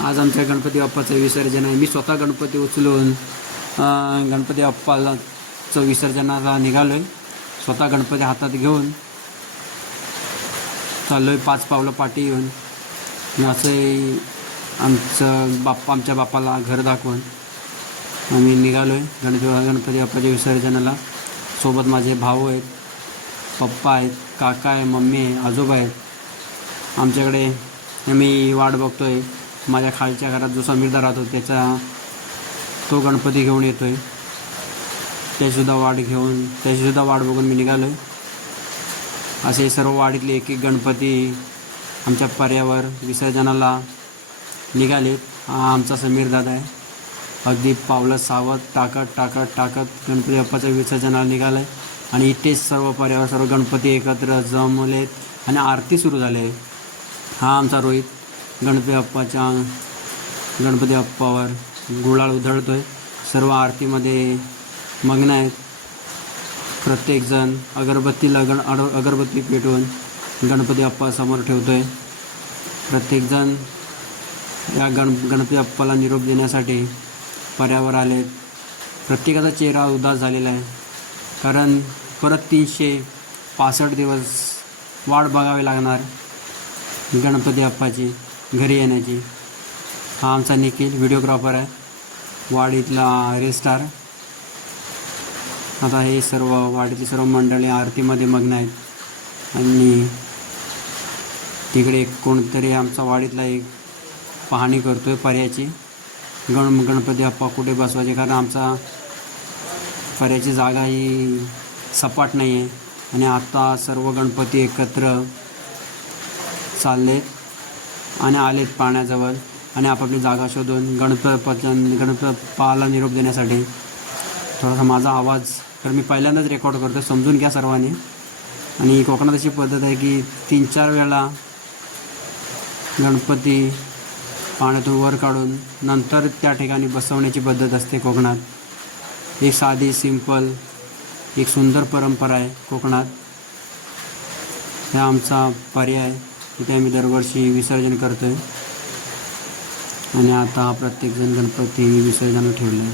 आज आमच्या गणपती बाप्पाचं विसर्जन आहे. मी स्वतः गणपती उचलून गणपती बाप्पाचं विसर्जनाला निघालो आहे. स्वतः गणपती हातात घेऊन चाललो आहे 5 पावलं पाठी येऊन. असं आमच्या बाप्पाला घर दाखवून आम्ही निघालो आहे गणपती बाप्पाच्या विसर्जनाला. सोबत माझे भाऊ आहेत, पप्पा आहेत, काका आहे, मम्मी आहे, आजोबा आहेत. आमच्याकडे मी वाट बघतो आहे. माझ्या खालच्या घरात जो समीरदा राहतो तो गणपती घेऊन येतो आहे. त्याचीसुद्धा वाट बघून मी निघालो आहे. असे सर्व वाडीतले एक गणपती आमच्या पर्यावर विसर्जनाला निघालेत. हा आमचा समीरदादा आहे. अगदी पावलं सावध टाकत गणपती बाप्पाच्या विसर्जनाला निघाला आहे. आणि इथेच सर्व पर्यावर सर्व गणपती एकत्र जमलेत आणि आरती सुरू झाली आहे. हा आमचा रोहित गणपती बाप्पावर गुलाल उधळतो आहे. सर्व आरतीमध्ये मग्न आहेत. प्रत्येकजण अगरबत्ती पेटवून गणपती बाप्पासमोर ठेवतो आहे. प्रत्येकजण या गणपती बाप्पाला निरोप देण्यासाठी पर्यावर आलेत. प्रत्येकाचा चेहरा उदास झालेला आहे, कारण परत 365 दिवस वाट बघावी लागणार गणपती बाप्पाची घरी येण्याची. हा आमचा निखिल व्हिडिओग्राफर आहे, वाडीतला रेस्टार. आता हे सर्व वाडीतली सर्व मंडळी आरतीमध्ये मग्न आहेत. आणि तिकडे कोणतरी आमचा वाडीतला एक पाहणी करतो आहे पर्याची. गणपती बाप्पा कुठे बसवायचे, कारण आमचा पर्याची जागा ही सपाट नाही आहे. आणि आता सर्व गणपती एकत्र चाललेत आणि आलेत पाण्याजवळ आणि आपापली जागा शोधून गणपतीला निरोप देण्यासाठी. थोडासा माझा आवाज तर मी पहिल्यांदाच रेकॉर्ड करतो, समजून घ्या सर्वांनी. आणि कोकणात अशी पद्धत आहे की 3-4 वेळा गणपती पाण्यातून वर काढून नंतर त्या ठिकाणी बसवण्याची पद्धत असते कोकणात. एक साधी सिंपल एक सुंदर परंपरा आहे कोकणात. हा आमचा पर्याय इथे आम्ही दरवर्षी विसर्जन करतो आहे. आणि आता प्रत्येकजण गणपती विसर्जनाला ठेवले आहे.